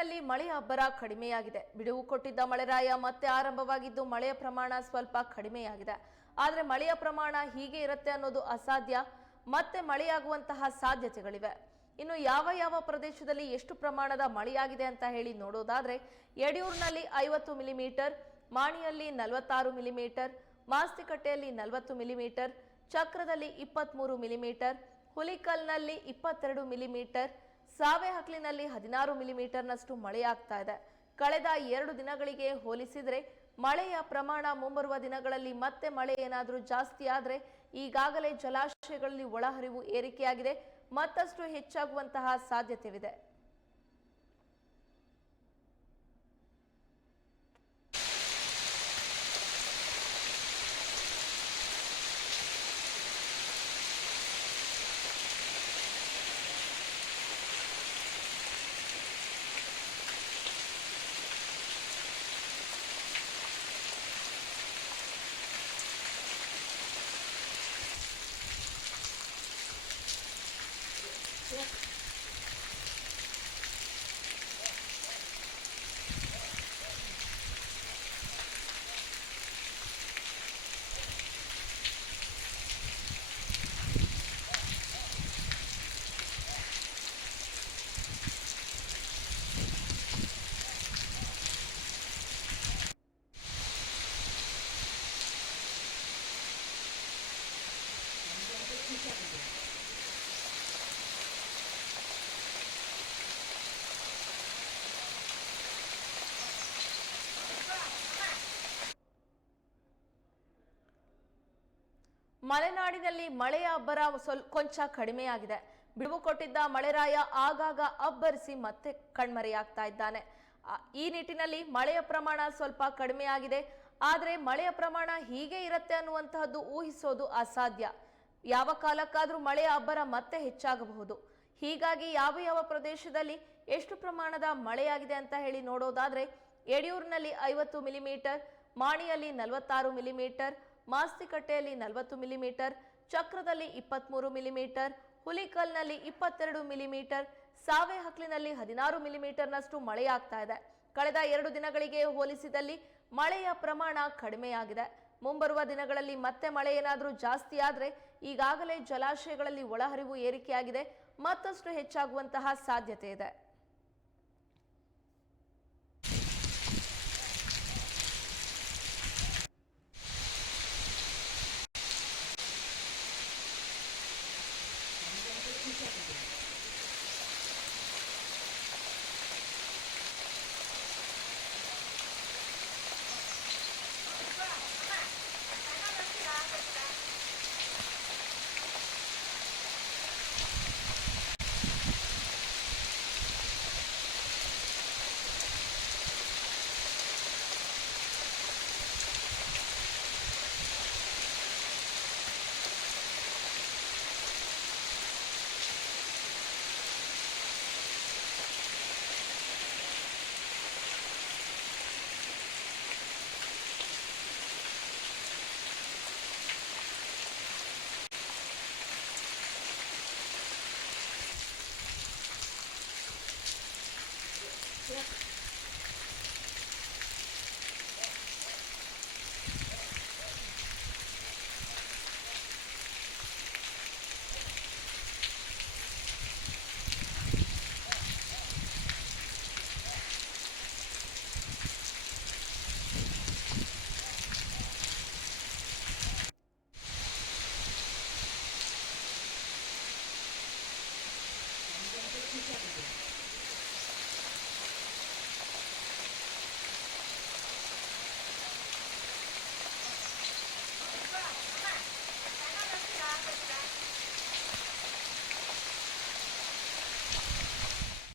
ಮಲೆನಾಡಿನಲ್ಲಿ ಮಳೆಯ ಅಬ್ಬರ ಕಡಿಮೆಯಾಗಿದೆ. ಬಿಡುವು ಕೊಟ್ಟಿದ್ದ ಮಳೆರಾಯ ಮತ್ತೆ ಆರಂಭವಾಗಿದ್ದು ಮಳೆಯ ಪ್ರಮಾಣ ಸ್ವಲ್ಪ ಕಡಿಮೆಯಾಗಿದೆ. ಆದರೆ ಮಳೆಯ ಪ್ರಮಾಣ ಹೀಗೆ ಇರುತ್ತೆ ಅನ್ನೋದು ಅಸಾಧ್ಯ. ಮತ್ತೆ ಮಳೆಯಾಗುವಂತಹ ಸಾಧ್ಯತೆಗಳಿವೆ. ಇನ್ನು ಯಾವ ಯಾವ ಪ್ರದೇಶದಲ್ಲಿ ಎಷ್ಟು ಪ್ರಮಾಣದ ಮಳೆಯಾಗಿದೆ ಅಂತ ಹೇಳಿ ನೋಡೋದಾದ್ರೆ, ಯಡಿಯೂರಿನಲ್ಲಿ ಐವತ್ತು ಮಿಲಿಮೀಟರ್, ಮಾಣಿಯಲ್ಲಿ ನಲವತ್ತಾರು ಮಿಲಿಮೀಟರ್, ಮಾಸ್ತಿಕಟ್ಟೆಯಲ್ಲಿ ನಲವತ್ತು ಮಿಲಿಮೀಟರ್, ಚಕ್ರದಲ್ಲಿ ಇಪ್ಪತ್ಮೂರು ಮಿಲಿಮೀಟರ್, ಹುಲಿಕಲ್ನಲ್ಲಿ ಇಪ್ಪತ್ತೆರಡು ಮಿಲಿಮೀಟರ್ ಸಾವೆಹಕ್ಲಿನಲ್ಲಿ ಹದಿನಾರು ಮಿಲಿಮೀಟರ್ನಷ್ಟು ಮಳೆಯಾಗ್ತಾ ಇದೆ. ಕಳೆದ ಎರಡು ದಿನಗಳಿಗೆ ಹೋಲಿಸಿದರೆ ಮಳೆಯ ಪ್ರಮಾಣ ಮುಂಬರುವ ದಿನಗಳಲ್ಲಿ ಮತ್ತೆ ಮಳೆ ಏನಾದರೂ ಜಾಸ್ತಿ ಆದರೆ ಈಗಾಗಲೇ ಜಲಾಶಯಗಳಲ್ಲಿ ಒಳಹರಿವು ಏರಿಕೆಯಾಗಿದೆ. ಮತ್ತಷ್ಟು ಹೆಚ್ಚಾಗುವಂತಹ ಸಾಧ್ಯತೆವಿದೆ. ಮಲೆನಾಡಿನಲ್ಲಿ ಮಳೆಯ ಅಬ್ಬರ ಸ್ವಲ್ಪ ಕೊಂಚ ಕಡಿಮೆಯಾಗಿದೆ. ಬಿಡುವು ಕೊಟ್ಟಿದ್ದ ಮಳೆರಾಯ ಆಗಾಗ ಅಬ್ಬರಿಸಿ ಮತ್ತೆ ಕಣ್ಮರೆಯಾಗ್ತಾ ಇದ್ದಾನೆ. ಈ ನಿಟ್ಟಿನಲ್ಲಿ ಮಳೆಯ ಪ್ರಮಾಣ ಸ್ವಲ್ಪ ಕಡಿಮೆಯಾಗಿದೆ. ಆದರೆ ಮಳೆಯ ಪ್ರಮಾಣ ಹೀಗೆ ಇರುತ್ತೆ ಅನ್ನುವಂತಹದ್ದು ಊಹಿಸೋದು ಅಸಾಧ್ಯ. ಯಾವ ಕಾಲಕ್ಕಾದರೂ ಮಳೆಯ ಅಬ್ಬರ ಮತ್ತೆ ಹೆಚ್ಚಾಗಬಹುದು. ಹೀಗಾಗಿ ಯಾವ ಯಾವ ಪ್ರದೇಶದಲ್ಲಿ ಎಷ್ಟು ಪ್ರಮಾಣದ ಮಳೆಯಾಗಿದೆ ಅಂತ ಹೇಳಿ ನೋಡೋದಾದ್ರೆ, ಯಡಿಯೂರಿನಲ್ಲಿ ಐವತ್ತು ಮಿಲಿಮೀಟರ್, ಮಾಣಿಯಲ್ಲಿ ನಲವತ್ತಾರು ಮಿಲಿಮೀಟರ್, ಮಾಸ್ತಿಕಟ್ಟೆಯಲ್ಲಿ ನಲವತ್ತು ಮಿಲಿಮೀಟರ್, ಚಕ್ರದಲ್ಲಿ ಇಪ್ಪತ್ಮೂರು ಮಿಲಿಮೀಟರ್, ಹುಲಿಕಲ್ನಲ್ಲಿ ಇಪ್ಪತ್ತೆರಡು ಮಿಲಿಮೀಟರ್, ಸಾವೆಹಕ್ಲಿನಲ್ಲಿ ಹದಿನಾರು ಮಿಲಿಮೀಟರ್ನಷ್ಟು ಮಳೆಯಾಗ್ತಾ ಇದೆ. ಕಳೆದ ಎರಡು ದಿನಗಳಿಗೆ ಹೋಲಿಸಿದಲ್ಲಿ ಮಳೆಯ ಪ್ರಮಾಣ ಕಡಿಮೆಯಾಗಿದೆ. ಮುಂಬರುವ ದಿನಗಳಲ್ಲಿ ಮತ್ತೆ ಮಳೆ ಏನಾದರೂ ಜಾಸ್ತಿ ಆದರೆ ಈಗಾಗಲೇ ಜಲಾಶಯಗಳಲ್ಲಿ ಒಳಹರಿವು ಏರಿಕೆಯಾಗಿದೆ. ಮತ್ತಷ್ಟು ಹೆಚ್ಚಾಗುವಂತಹ ಸಾಧ್ಯತೆ ಇದೆ.